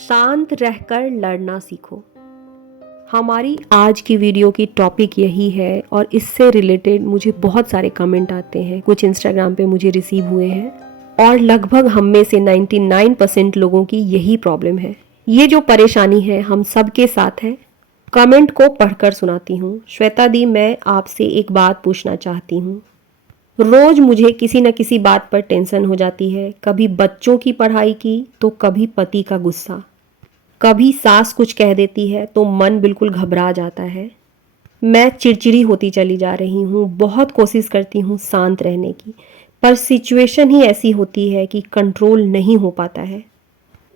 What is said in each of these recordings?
शांत रहकर लड़ना सीखो। हमारी आज की वीडियो की टॉपिक यही है और इससे रिलेटेड मुझे बहुत सारे कमेंट आते हैं, कुछ इंस्टाग्राम पे मुझे रिसीव हुए हैं और लगभग हम में से 99% लोगों की यही प्रॉब्लम है। ये जो परेशानी है हम सबके साथ है। कमेंट को पढ़कर सुनाती हूँ। श्वेता दी, मैं आपसे एक बात पूछना चाहती हूँ। रोज मुझे किसी न किसी बात पर टेंशन हो जाती है, कभी बच्चों की पढ़ाई की तो कभी पति का गुस्सा, कभी सास कुछ कह देती है तो मन बिल्कुल घबरा जाता है। मैं चिड़चिड़ी होती चली जा रही हूँ। बहुत कोशिश करती हूँ शांत रहने की, पर सिचुएशन ही ऐसी होती है कि कंट्रोल नहीं हो पाता है।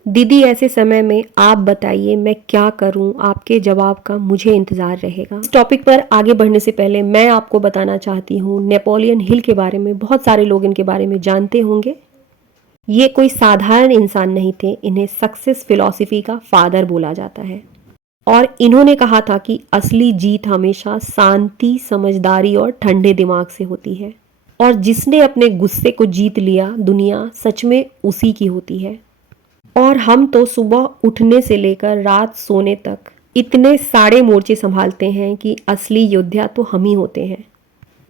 दीदी, ऐसे समय में आप बताइए मैं क्या करूं? आपके जवाब का मुझे इंतज़ार रहेगा। इस टॉपिक पर आगे बढ़ने से पहले मैं आपको बताना चाहती हूँ नेपोलियन हिल के बारे में। बहुत सारे लोग इनके बारे में जानते होंगे। ये कोई साधारण इंसान नहीं थे। इन्हें सक्सेस फिलॉसफी का फादर बोला जाता है और इन्होंने कहा था कि असली जीत हमेशा शांति, समझदारी और ठंडे दिमाग से होती है और जिसने अपने गुस्से को जीत लिया, दुनिया सच में उसी की होती है। और हम तो सुबह उठने से लेकर रात सोने तक इतने सारे मोर्चे संभालते हैं कि असली योद्धा तो हम ही होते हैं।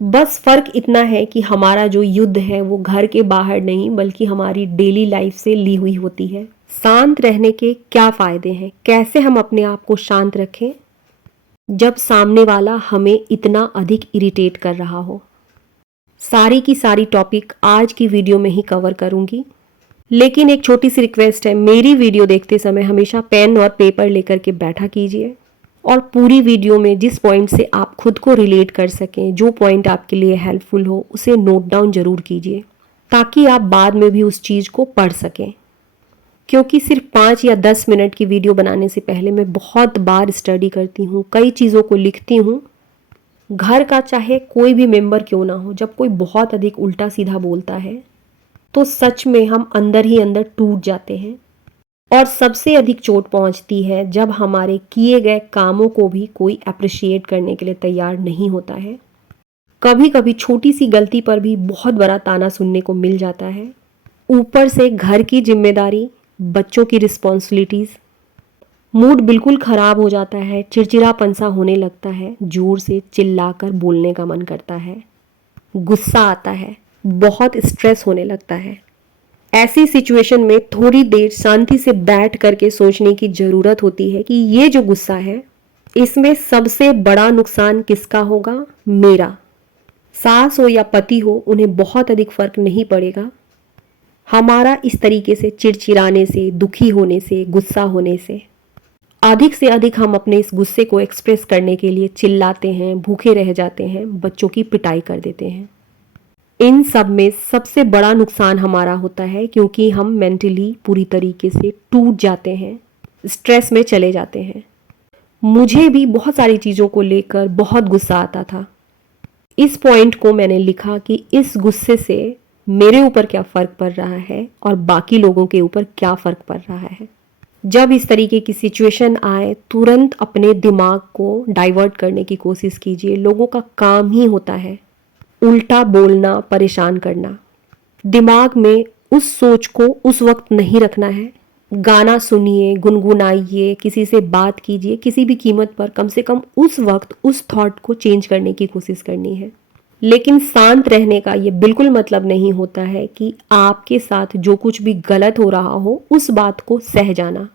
बस फर्क इतना है कि हमारा जो युद्ध है वो घर के बाहर नहीं बल्कि हमारी डेली लाइफ से ली हुई होती है। शांत रहने के क्या फायदे हैं? कैसे हम अपने आप को शांत रखें जब सामने वाला हमें इतना अधिक इरिटेट कर रहा हो? सारी की सारी टॉपिक आज की वीडियो में ही कवर करूंगी, लेकिन एक छोटी सी रिक्वेस्ट है, मेरी वीडियो देखते समय हमेशा पेन और पेपर लेकर के बैठा कीजिए और पूरी वीडियो में जिस पॉइंट से आप खुद को रिलेट कर सकें, जो पॉइंट आपके लिए हेल्पफुल हो, उसे नोट डाउन जरूर कीजिए ताकि आप बाद में भी उस चीज़ को पढ़ सकें। क्योंकि सिर्फ 5 या 10 मिनट की वीडियो बनाने से पहले मैं बहुत बार स्टडी करती हूँ, कई चीज़ों को लिखती हूँ। घर का चाहे कोई भी मेंबर क्यों ना हो, जब कोई बहुत अधिक उल्टा सीधा बोलता है तो सच में हम अंदर ही अंदर टूट जाते हैं और सबसे अधिक चोट पहुंचती है जब हमारे किए गए कामों को भी कोई अप्रिशिएट करने के लिए तैयार नहीं होता है। कभी कभी छोटी सी गलती पर भी बहुत बड़ा ताना सुनने को मिल जाता है। ऊपर से घर की जिम्मेदारी, बच्चों की रिस्पॉन्सिबिलिटीज, मूड बिल्कुल खराब हो जाता है, चिड़चिड़ापन सा होने लगता है, जोर से चिल्लाकर बोलने का मन करता है, गुस्सा आता है, बहुत स्ट्रेस होने लगता है। ऐसी सिचुएशन में थोड़ी देर शांति से बैठ करके सोचने की ज़रूरत होती है कि ये जो गुस्सा है, इसमें सबसे बड़ा नुकसान किसका होगा? मेरा। सास हो या पति हो, उन्हें बहुत अधिक फर्क नहीं पड़ेगा हमारा इस तरीके से चिड़चिड़ाने से, दुखी होने से, गुस्सा होने से। अधिक से अधिक हम अपने इस गुस्से को एक्सप्रेस करने के लिए चिल्लाते हैं, भूखे रह जाते हैं, बच्चों की पिटाई कर देते हैं। इन सब में सबसे बड़ा नुकसान हमारा होता है क्योंकि हम मेंटली पूरी तरीके से टूट जाते हैं, स्ट्रेस में चले जाते हैं। मुझे भी बहुत सारी चीज़ों को लेकर बहुत गुस्सा आता था। इस पॉइंट को मैंने लिखा कि इस गुस्से से मेरे ऊपर क्या फ़र्क पड़ रहा है और बाकी लोगों के ऊपर क्या फ़र्क पड़ रहा है। जब इस तरीके की सिचुएशन आए, तुरंत अपने दिमाग को डाइवर्ट करने की कोशिश कीजिए। लोगों का काम ही होता है उल्टा बोलना, परेशान करना। दिमाग में उस सोच को उस वक्त नहीं रखना है। गाना सुनिए, गुनगुनाइए, किसी से बात कीजिए, किसी भी कीमत पर कम से कम उस वक्त उस थॉट को चेंज करने की कोशिश करनी है। लेकिन शांत रहने का ये बिल्कुल मतलब नहीं होता है कि आपके साथ जो कुछ भी गलत हो रहा हो उस बात को सह जाना।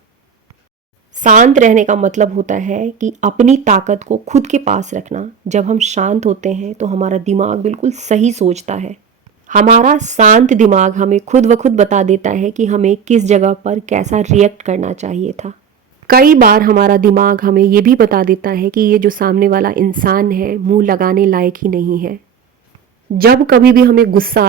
शांत रहने का मतलब होता है कि अपनी ताकत को खुद के पास रखना। जब हम शांत होते हैं तो हमारा दिमाग बिल्कुल सही सोचता है। हमारा शांत दिमाग हमें खुद ब खुद बता देता है कि हमें किस जगह पर कैसा रिएक्ट करना चाहिए था। कई बार हमारा दिमाग हमें ये भी बता देता है कि ये जो सामने वाला इंसान है मुंह लगाने लायक ही नहीं है। जब कभी भी हमें गुस्सा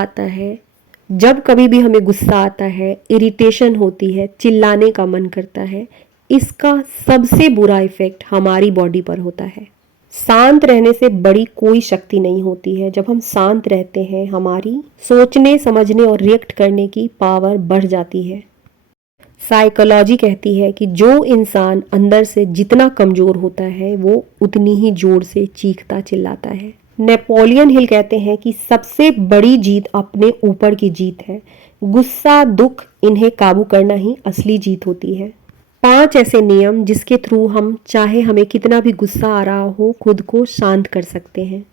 आता है, इरिटेशन होती है, चिल्लाने का मन करता है, इसका सबसे बुरा इफेक्ट हमारी बॉडी पर होता है। शांत रहने से बड़ी कोई शक्ति नहीं होती है। जब हम शांत रहते हैं, हमारी सोचने, समझने और रिएक्ट करने की पावर बढ़ जाती है। साइकोलॉजी कहती है कि जो इंसान अंदर से जितना कमजोर होता है वो उतनी ही जोर से चीखता चिल्लाता है। नेपोलियन हिल कहते हैं कि सबसे बड़ी जीत अपने ऊपर की जीत है। गुस्सा, दुख, इन्हें काबू करना ही असली जीत होती है। 5 ऐसे नियम जिसके थ्रू हम चाहे हमें कितना भी गुस्सा आ रहा हो खुद को शांत कर सकते हैं।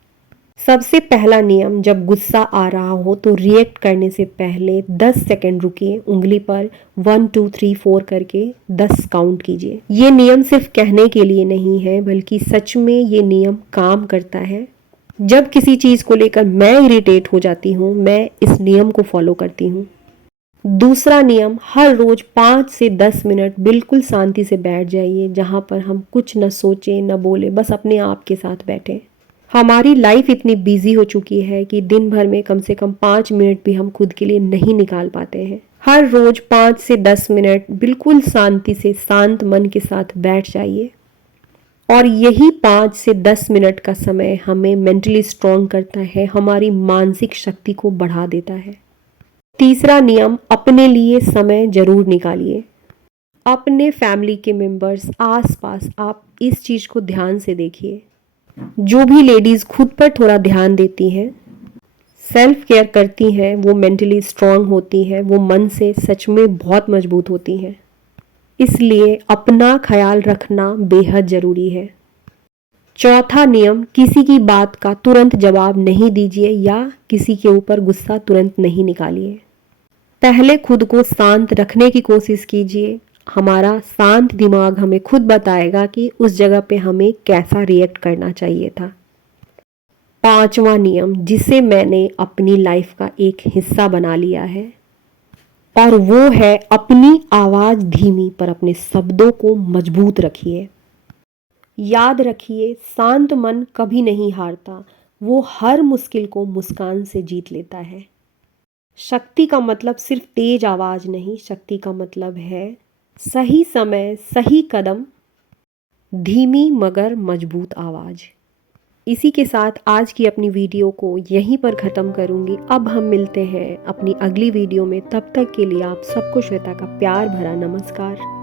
सबसे पहला नियम, जब गुस्सा आ रहा हो तो रिएक्ट करने से पहले 10 सेकंड रुकिए, उंगली पर 1 2 3 4 करके 10 काउंट कीजिए। ये नियम सिर्फ कहने के लिए नहीं है बल्कि सच में ये नियम काम करता है। जब किसी चीज़ को लेकर मैं इरिटेट हो जाती हूँ, मैं इस नियम को फॉलो करती हूँ। दूसरा नियम, हर रोज 5 से 10 मिनट बिल्कुल शांति से बैठ जाइए, जहाँ पर हम कुछ न सोचें न बोले, बस अपने आप के साथ बैठें। हमारी लाइफ इतनी बिजी हो चुकी है कि दिन भर में कम से कम 5 मिनट भी हम खुद के लिए नहीं निकाल पाते हैं। हर रोज 5 से 10 मिनट बिल्कुल शांति से शांत मन के साथ बैठ जाइए और यही 5 से 10 मिनट का समय हमें मेंटली स्ट्रॉन्ग करता है, हमारी मानसिक शक्ति को बढ़ा देता है। तीसरा नियम, अपने लिए समय जरूर निकालिए। अपने फैमिली के मेंबर्स आसपास आप इस चीज़ को ध्यान से देखिए। जो भी लेडीज़ खुद पर थोड़ा ध्यान देती हैं, सेल्फ केयर करती हैं, वो मेंटली स्ट्रांग होती हैं, वो मन से सच में बहुत मजबूत होती हैं। इसलिए अपना ख्याल रखना बेहद ज़रूरी है। चौथा नियम, किसी की बात का तुरंत जवाब नहीं दीजिए या किसी के ऊपर गुस्सा तुरंत नहीं निकालिए। पहले खुद को शांत रखने की कोशिश कीजिए। हमारा शांत दिमाग हमें खुद बताएगा कि उस जगह पे हमें कैसा रिएक्ट करना चाहिए था। पांचवा नियम, जिसे मैंने अपनी लाइफ का एक हिस्सा बना लिया है, और वो है अपनी आवाज़ धीमी पर अपने शब्दों को मजबूत रखिए। याद रखिए, शांत मन कभी नहीं हारता, वो हर मुश्किल को मुस्कान से जीत लेता है। शक्ति का मतलब सिर्फ तेज आवाज़ नहीं, शक्ति का मतलब है सही समय, सही कदम, धीमी मगर मजबूत आवाज़। इसी के साथ आज की अपनी वीडियो को यहीं पर ख़त्म करूँगी। अब हम मिलते हैं अपनी अगली वीडियो में। तब तक के लिए आप सबको श्वेता का प्यार भरा नमस्कार।